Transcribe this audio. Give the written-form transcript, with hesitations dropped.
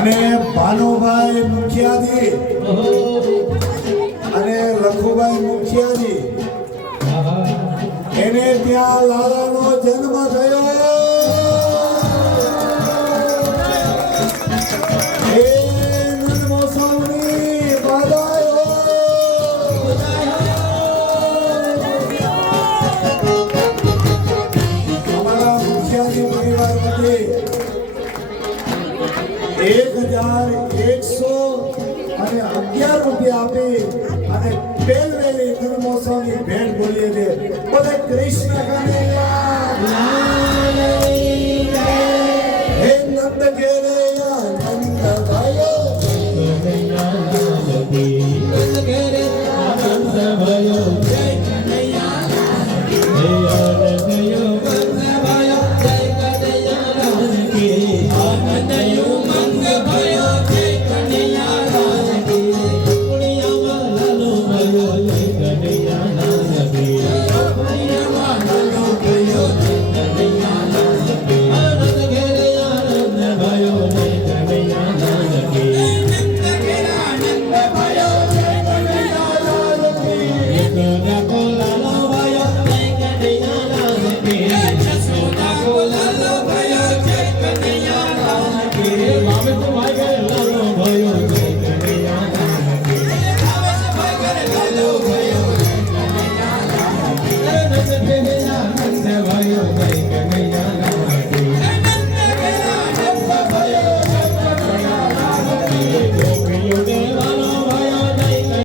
અને ભાનુભાઈ મુખિયાજી અને રઘુભાઈ મુખિયાજી એને ત્યાં લાલાનો જન્મ થયો. એ નંદમોસમની બધાયો. અમારા મુખિયાજી પરિવાર વતી 1111 રૂપિયા આપી અને પહેલવેલી નંદમોસમની ભેટ બોલીએ છે. બોલે કૃષ્ણ કનૈયા.